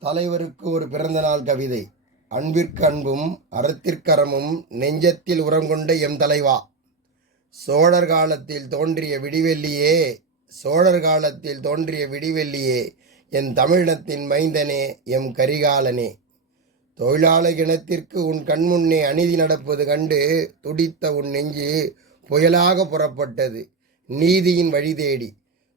தலைவருக்கு ஒரு பிறந்தநாள் கவிதை. அன்பிற்கு அன்பும் அறத்திற்கரமும் நெஞ்சத்தில் உரம் கொண்ட எம் தலைவா. சோழர் காலத்தில் தோன்றிய விடிவெள்ளியே சோழர் காலத்தில் தோன்றிய விடிவெள்ளியே என் தமிழினத்தின் மைந்தனே எம் கரிகாலனே. தொழிலாளர் இனத்திற்கு உன் கண்முன்னே அநீதி நடப்பது கண்டு துடித்த உன் நெஞ்சு புயலாக புறப்பட்டது. நீதியின் வழி தேடி.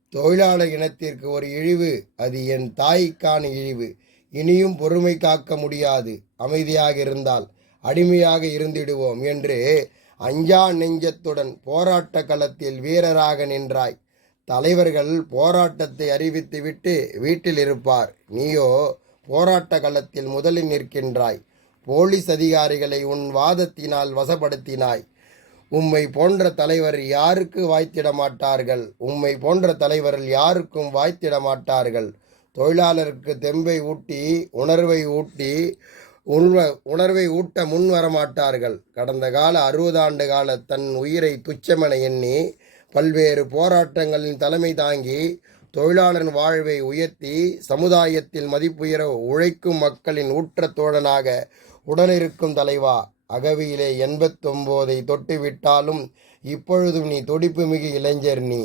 தொழிலாளர் இனத்திற்கு ஒரு இழிவு அது என் தாய்க்கான இழிவு. இனியும் பொறுமை காக்க முடியாது. அமைதியாக இருந்தால் அடிமையாக இருந்திடுவோம் என்று அஞ்சா நெஞ்சத்துடன் போராட்ட களத்தில் வீரராக நின்றாய். தலைவர்கள் போராட்டத்தை அறிவித்துவிட்டு வீட்டில் இருப்பார். நீயோ போராட்ட களத்தில் முதலில் நிற்கின்றாய். போலீஸ் அதிகாரிகளை உன் வாதத்தினால் வசப்படுத்தினாய். உம்மை போன்ற தலைவர் யாருக்கு வாய்த்திட மாட்டார்கள்? உம்மை போன்ற தலைவர்கள் யாருக்கும் வாய்த்திட மாட்டார்கள்? தொழிலாளருக்கு தெம்பை ஊட்டி உணர்வை ஊட்டி உண்வ உணர்வை ஊட்ட முன் வரமாட்டார்கள். கடந்த கால அறுபது ஆண்டு கால தன் உயிரை துச்சமென எண்ணி பல்வேறு போராட்டங்களின் தலைமை தாங்கி தொழிலாளரின் வாழ்வை உயர்த்தி சமுதாயத்தில் மதிப்புயர உழைக்கும் மக்களின் ஊற்ற தோழனாக உடனிருக்கும் தலைவா அகவியிலே எண்பத்தொம்போதை தொட்டுவிட்டாலும் இப்பொழுதும் நீ துடிப்பு மிகு இளைஞர் நீ.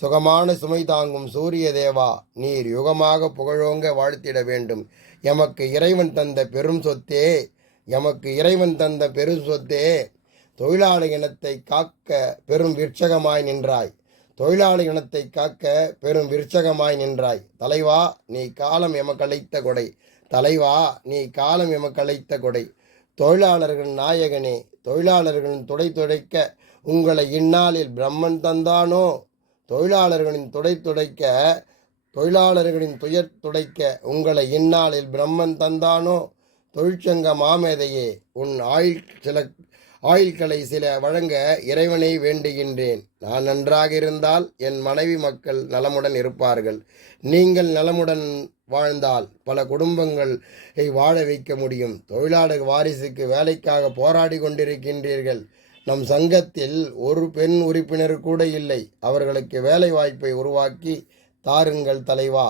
சுகமான சுமை தாங்கும் சூரிய தேவா நீர் யுகமாக புகழோங்க வாழ்த்திட வேண்டும். எமக்கு இறைவன் தந்த பெரும் சொத்தே எமக்கு இறைவன் தந்த பெரும் சொத்தே. தொழிலாளி இனத்தை காக்க பெரும் விற்சகமாய் நின்றாய். தொழிலாளி இனத்தை காக்க பெரும் விற்சகமாய் நின்றாய். தலைவா நீ காலம் எமக்களித்த கொடை. தலைவா நீ காலம் எமக்களைத்த கொடை. தொழிலாளர்கள் நாயகனே தொழிலாளர்களின் துடை துடைக்க உங்களை இந்நாளில் பிரம்மன் தந்தானோ? தொழிலாளர்களின் துடை துடைக்க தொழிலாளர்களின் துயர் துடைக்க உங்களை இந்நாளில் பிரம்மன் தந்தானோ? தொழிற்சங்க மாமேதையே உன் ஆயுள் சில ஆயுள்களை சில வழங்க இறைவனை வேண்டுகின்றேன். நான் நன்றாக இருந்தால் என் மனைவி மக்கள் நலமுடன் இருப்பார்கள். நீங்கள் நலமுடன் வாழ்ந்தால் பல குடும்பங்களை வாழ வைக்க முடியும். தொழிலாளர் வாரிசுக்கு வேலைக்காக போராடி கொண்டிருக்கின்றீர்கள். நம் சங்கத்தில் ஒரு பெண் உறுப்பினர் கூட இல்லை. அவர்களுக்கு வேலை வாய்ப்பை உருவாக்கி தாருங்கள் தலைவா.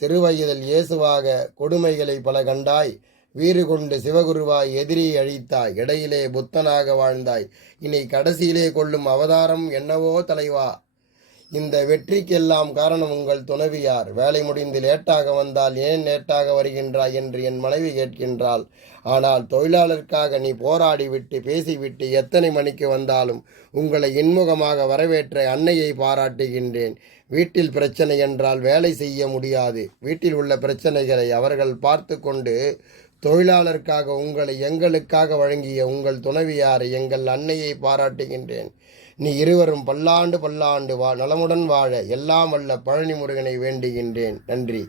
சிறுவயதில் இயேசுவாக கொடுமைகளை பல கண்டாய். வீறு கொண்டு சிவகுருவாய் எதிரியை அழித்தாய். இடையிலே புத்தனாக வாழ்ந்தாய். இனி கடைசியிலே கொள்ளும் அவதாரம் என்னவோ தலைவா? இந்த வெற்றிக்கெல்லாம் காரணம் உங்கள் துணைவியார். வேலை முடிந்து லேட்டாக வந்தால் ஏன் லேட்டாக வருகின்றாய் என்று என் மனைவி கேட்கின்றாள். ஆனால் தொழிலாளருக்காக நீ போராடிவிட்டு பேசிவிட்டு எத்தனை மணிக்கு வந்தாலும் உங்களை இன்முகமாக வரவேற்ற அன்னையை பாராட்டுகின்றேன். வீட்டில் பிரச்சனை என்றால் வேலை செய்ய முடியாது. வீட்டில் உள்ள பிரச்சனைகளை அவர்கள் பார்த்து கொண்டு தொழிலாளருக்காக உங்களை எங்களுக்காக வழங்கிய உங்கள் துணைவியாரை எங்கள் அன்னையை பாராட்டுகின்றேன். நீ இருவரும் பல்லாண்டு பல்லாண்டு வா நலமுடன் வாழ எல்லாம் வல்ல பழனி முருகனை வேண்டுகின்றேன். நன்றி.